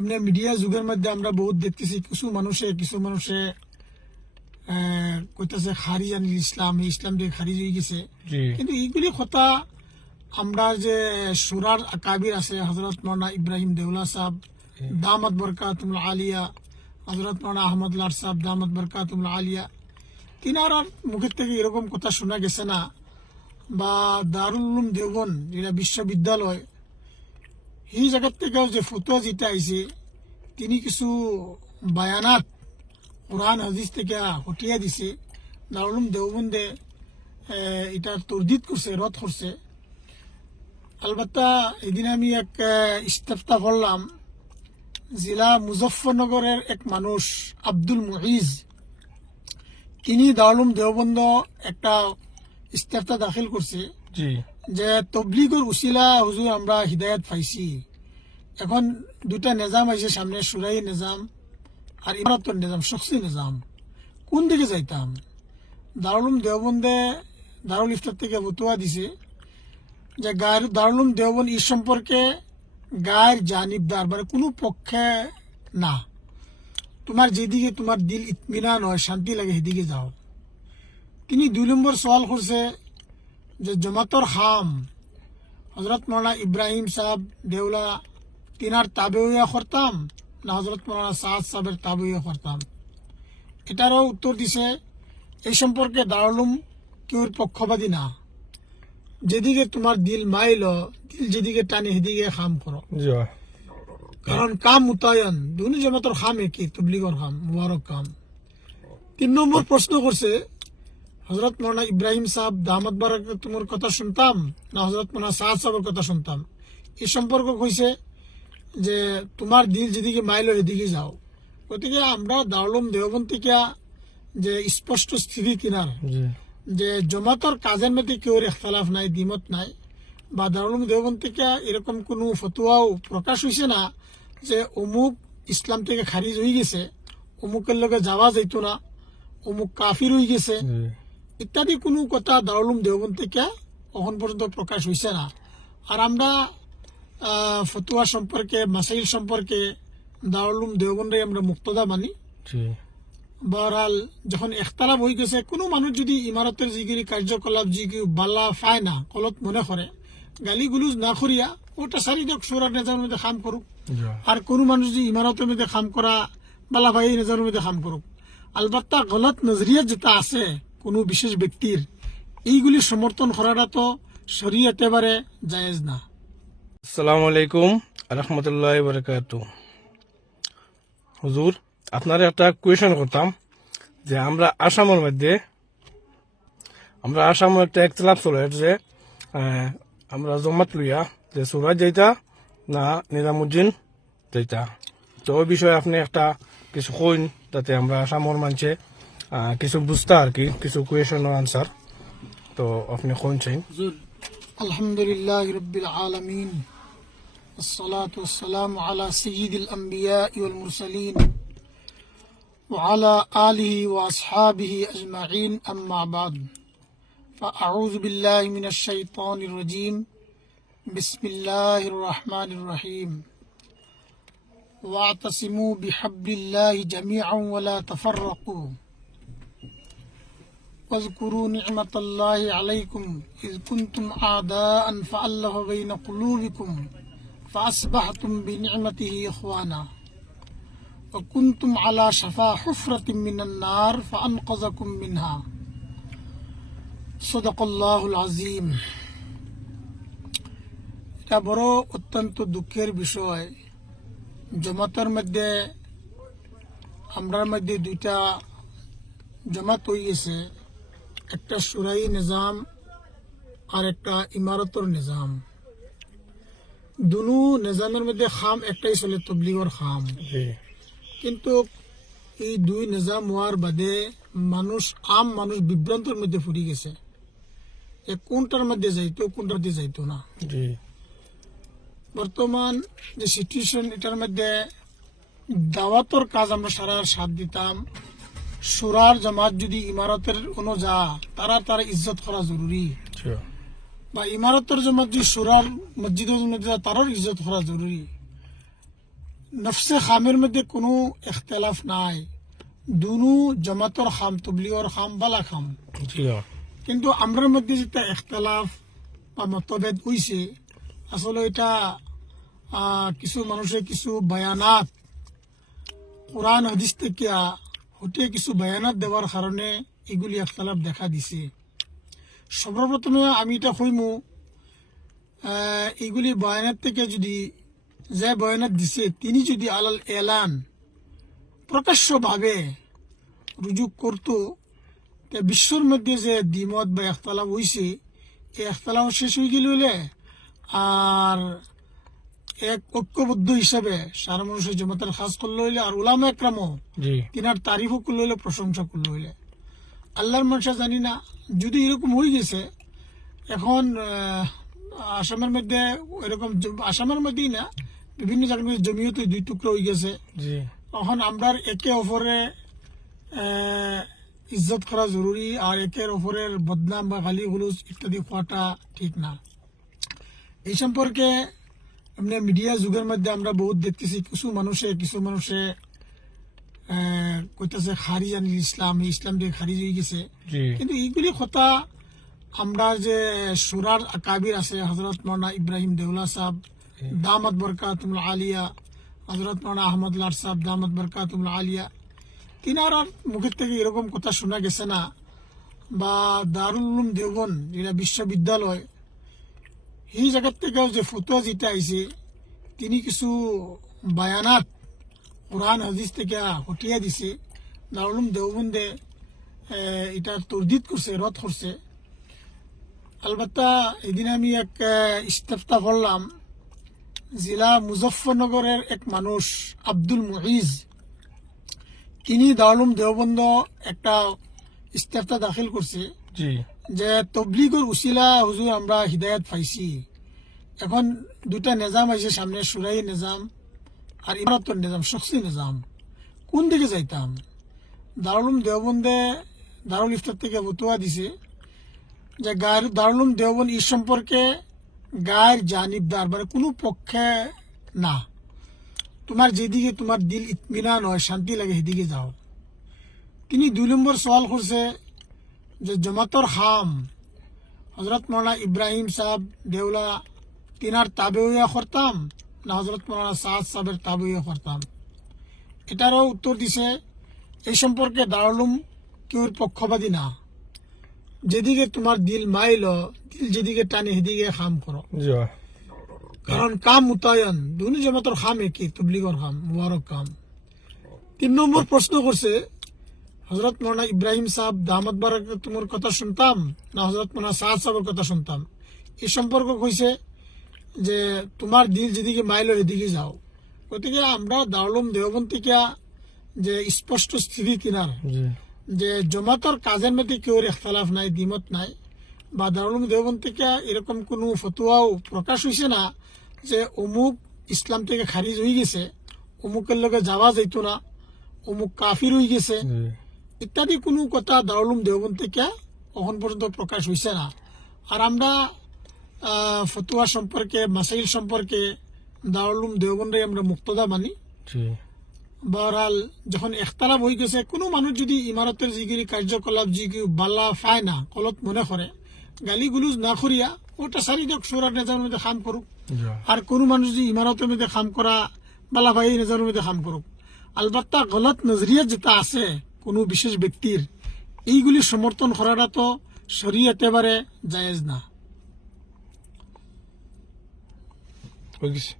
আপনি মিডিয়া যুগের মধ্যে আমরা বহুত দেখতেছি কিছু মানুষে কইতাছে খারিজ আনিল ইসলাম, ইসলাম দিয়ে খারিজ হয়ে গেছে। কিন্তু এইগুলি কথা আমরা যে সুরার আকাবির আছে হজরত মৌলানা ইব্রাহিম দেউলা সাহেব দামাত বরকাতুল আলিয়া, হজরত মৌলানা আহমদ লাট সাহেব দামাত বরকাতুল আলিয়া, তিনার মুখের থেকে এরকম কথা শোনা গেছে না। বা দারুল উলুম দেওবন্দ যেটা বিশ্ববিদ্যালয়, এই জায়গার থেকেও যে ফতোয়া যেটা আইছে, তিনি কিছু বায়ানাত কোরআন হাদিস থেকে হটিয়ে দিছে। দারুল উলুম দেওবন্দে এটা তরদিদ করছে, রদ করছে। আলবাত্তা এদিন আমি এক ইস্তেফতা পড়লাম, জেলা মুজফ্ফরনগরের এক মানুষ আব্দুল মুইজ, তিনি দারুল উলুম দেওবন্দ একটা ইস্তেফতা দাখিল করছে যে তবলিগর উসিলা হুজুর আমরা হিদায়ত পাইছি। এখন দুটা নিজাম আছে সামনে, সুরাই নিজাম আর ইমারতর নিজাম, শখসি নিজাম, কোন দিকে যাইতাম? দারুল উলুম দেওবন্দে দারুল ইফতার থেকে ফতোয়া দিছে যে দারুল উলুম দেওবন্দ এই সম্পর্কে গায়ের জানিবদার, মানে কোনো পক্ষে না। তোমার যেদিকে তোমার দিল ইতমিনান হয়, শান্তি লাগে, সেদিকে যাও। তিনি 2 নম্বর সওয়াল করছে যে জমাতর খাম হজরত মৌলানা ইব্রাহিম সাহেব দেউলা তিনার তাবেউয়া করতাম না হজরত মৌলানা সাদ সাহেবের তাবেউয়া করতাম? এটারও উত্তর দিছে এই সম্পর্কে দারুল উলুম কেউ পক্ষপাতী না। যেদিকে তোমার দিল মাইল, দিল যেদিকে টানে সেদিকে খাম করো, কারণ কাম মুতায়ন দুনি জমাতর খাম একই, তবলিগর খাম মুবারক কাম। 3 নম্বর প্রশ্ন করছে হজরত মৌলানা ইব্রাহিম সাহেব দামাত বরকাতুহুর কথা শুনতাম না হজরত মৌলানা সাদ সাহেবের কথা শুনতাম? এই সম্পর্ক কইছে যে তোমার দিল যেদিকে মাইল এদিকে যাও। গতিকে আমরা দারুল উলুম দেওবন্দ থেকে যে স্পষ্ট স্থিতি কিনার যে জমাতর কাজের মধ্যে কেউ ইখতিলাফ নাই, দ্বিমত নাই, বা দারুল উলুম দেওবন্দ থেকে এরকম কোনো ফতোয়াও প্রকাশ হয়েছে না যে অমুক ইসলাম থেকে খারিজ হয়ে গেছে, অমুকের লগে যাওয়া যাইতো না, অমুক কাফির হয়ে গেছে ইত্যাদি কোনো কথা দারুল উলুম দেওবন্দ থেকে এখন পর্যন্ত প্রকাশ হয়েছে না। আর আমরা ফতোয়া সম্পর্কে, মাসাইল সম্পর্কে দারুল উলুম দেওবন্দে আমরা মুক্তদা মানি। বহরহাল যখন ইখতিলাফ হয়ে গেছে, কোনো মানুষ যদি ইমারতের যিগিরি কার্যকলাপ যিগিরি বালা পায় না, গলত মনে করে, গালি গুলুজ না করিয়া ওটা সারি দেখ সুরার নেজামের মধ্যে খাম করুক। আর কোনো মানুষ যদি ইমারতের মধ্যে খাম করা বালা ভাই নেজামের মধ্যে খাম করুক। আলবাত্তা গলত নজরিয়া যেটা আছে কোনো বিশেষ ব্যক্তির, এইগুলি সমর্থন করাটা তো শরীয়তে একেবারে জায়েজ না। আসসালামু আলাইকুম রহমতুল্লাহি ওয়া বারাকাতুহু। হুজুর, আপনার একটা কোয়েশন করতাম যে আমরা আসামের মধ্যে একটা ইখতিলাফ চলে যে আমরা জমাত লইয়া যে সুরাজ যাইতা না নিজামুদ্দিন যাইতা, তো ওই বিষয়ে আপনি একটা কিছু কইন যাতে আমরা আসামের মানুষে কিছু বুঝতে আর কি, কিছু কোয়েশনের আনসার তো আপনি কইন চাই। আলহামদুলিল্লাহ রাব্বিল আলামিন, والصلاة والسلام على سيد الأنبياء والمرسلين وعلى آله وأصحابه أجمعين، أما بعد، فأعوذ بالله من الشيطان الرجيم، بسم الله الرحمن الرحيم، واعتصموا بحبل الله جميعا ولا تفرقوا واذكروا نعمة الله عليكم إذ كنتم أعداء فألف بين قلوبكم فأصبحتم بنعمته إخوانا وكنتم على شفا حفرة من النار فأنقذكم منها صدق الله العظيم। এটা বড় অত্যন্ত দুঃখের বিষয়, জমাতের মধ্যে আমরার মধ্যে দুইটা জমাত হয়ে গেছে, একটা সুরাই নিজাম আর একটা ইমারতর নিজাম। দুনু নিজামের মধ্যে খাম একটাই চলে, তবলিগর খাম। কিন্তু এই দুই নিজাম হওয়ার বাদে আম মানুষ বিভ্রান্তের মধ্যে পড়ে গেছে যে কোনটার মধ্যে যাইতো কোনটার মধ্যে যাইতো না। বর্তমান যে সিচুয়েশন, এটার মধ্যে দাওয়াতর কাজ আমরা সারা সাথ দিতাম। সুরার জামাত যদি ইমারতের কোনো যা, তারা ইজ্জত করা জরুরি, বা ইমারতের জামাত যদি সুরার মসজিদের মধ্যে তারার ইজ্জত করা জরুরি। নফসে খামের মধ্যে কোনো ইখতলাফ নাই, দুনু জমাতর খাম তবলিগর খাম বালা খাম, জি কিন্তু আমরার মধ্যে যেটা ইখতলাফ বা মতভেদ হইছে আসলে এটা কিছু মানুষের কিছু বয়ানাত কোরআন হাদিস থেকে হতে কিছু বয়ানাত দেওয়ার কারণে এগুলি ইখতলাফ দেখা দিছে। সর্বপ্রথমে আমি এটা কইমু, এগুলি বয়ানাত থেকে যদি যে বয়ানাত দিছে তিনি যদি আলাল এলান প্রকাশ্যভাবে রুজুক করত, বিশ্বর মধ্যে যে দ্বিমত বা ইখতলাফ হইছে এই ইখতলাফ শেষ হয়ে গেল হইলে আর এক ঐক্যবদ্ধ হিসাবে সারা মানুষের জমাতের খাস করলে হইলে আর উলামা একরামও জি তিনার তারিফও করলে হইলে প্রশংসা করলে হইলে আল্লাহর মানুষা জানি না যদি এরকম হয়ে গেছে। এখন আসামের মধ্যে এরকম আসামের মধ্যেই না বিভিন্ন জায়গার মধ্যে জমিও তো দুই টুকরো হয়ে গেছে। জি এখন আমরা একে অপরে ইজ্জত করা জরুরি, আর একের অপরের বদনাম বা গালি গুলুজ ইত্যাদি হওয়াটা ঠিক না। এই সম্পর্কে এমনি মিডিয়া যুগের মধ্যে আমরা বহুত দেখতেছি কিছু মানুষে কইতাছে খারিজ আনিল ইসলাম, এই ইসলাম দিয়ে খারিজ হয়ে গেছে। জি কিন্তু এইগুলি কথা আমরা যে সুরার আকাবির আছে হজরত মৌলানা ইব্রাহিম দেউলা সাহেব দামাত বরকাতুল আলিয়া, হজরত মৌলানা আহমদ লাট সাহেব দামাত বরকাতুল আলিয়া, তিনার মুখের থেকে এরকম কথা শোনা গেছে না। বা দারুল উলুম দেওবন্দ যেটা বিশ্ববিদ্যালয়, এই জায়গার থেকেও যে ফতোয়া যেটা আইছে তিনি কিছু বায়ানাত কোরআন হাদিস থেকে হটিয়া দিছে। দারুল উলুম দেওবন্দে এটা তরদিদ করছে, রদ করছে। আলবাত্তা এদিন আমি এক ইস্তেফতা করলাম, জেলা মুজফ্ফরনগরের এক মানুষ আব্দুল মুইজ, তিনি দারুল উলুম দেওবন্দ একটা ইস্তেফতা দাখিল করছে জি যে তবলিগর উসিলা হুজুর আমরা হিদায়ত পাইছি। এখন দুটা নিজাম আছে সামনে, সুরাই নিজাম আর ইমারতর নিজাম, শখসি নিজাম, কোন দিকে যাইতাম? দারুল উলুম দেওবন্দে দারুল ইফতার থেকে ফতোয়া দিছে যে দারুল উলুম দেওবন্দ এই সম্পর্কে গায়ের জানিবদার মানে কোনো পক্ষে না, তোমার যেদিকে তোমার দিল ইতমিনান হয় শান্তি লাগে সেদিকে যাও। তিনি 2 নম্বর সওয়াল করছে যে জমাতর খাম হজরত মৌলানা ইব্রাহিম সাহেব দেউলা তিনার তাবেইয়া করতাম না হজরত মৌলানা সাদ সাহেবের তাবেইয়া করতাম? এটারও উত্তর দিছে এই সম্পর্কে দারুল উলুম কেউ পক্ষপাতী না, যেদিকে তোমার দিল মাইল, দিল যেদিকে টানে সেদিকে খাম করো, জি কারণ কাম মোতায়ন দুনি জমাতর খাম একই, তবলিগর খাম মুবারক কাম। 3 নম্বর প্রশ্ন করছে হজরত মৌলানা ইব্রাহিম সাহেব দামাত বারাকাতুহুর কথা শুনতাম না হজরত মৌলানা সাদ সাহেবের কথা শুনতাম? এই সম্পর্ক কইছে যে তোমার দিল যেদিকে মাইল এদিকে যাও। গতিকে আমরা দারুল উলুম দেওবন্দ থেকে যে স্পষ্ট স্থিতি তিনার জি যে জমাতর কাজের মধ্যে কেউ ইখতলাফ নাই, দ্বিমত নাই, বা দারুল উলুম দেওবন্দ থেকে এরকম কোনো ফতোয়াও প্রকাশ হয়েছে না যে অমুক ইসলাম থেকে খারিজ হয়ে গেছে, অমুকের লগে যাওয়া যাইতো না, অমুক কাফির হয়ে গেছে জি ইত্যাদি কোনো কথা দারুল উলুম দেওবন্দ থেকে এখন পর্যন্ত প্রকাশ হয়েছে না। আর আমরা ফতোয়া সম্পর্কে মাসাইল সম্পর্কে দারুল উলুম দেওবন্দে আমরা মুক্তদা মানি। জি বহরহাল যখন ইখতলাফ হয়ে গেছে, কোনো মানুষ যদি ইমারতের যিগুলি কার্যকলাপ যিগুলি বালা পায় না, গলত মনে করে, গালি গুলুজ না করিয়া ওটা সারি দেখ সুরা নেজামের মধ্যে খাম করুক। জি আর কোনো মানুষ যদি ইমারতের মধ্যে খাম করা বালা ভাই নেজামের মধ্যে খাম করুক। আলবাত্তা গলত নজরিয়া যেটা আছে কোনো বিশেষ ব্যক্তির, এইগুলি সমর্থন করাটা তো শরীয়তে একেবারে জায়েজ না। হয়ে গেছে।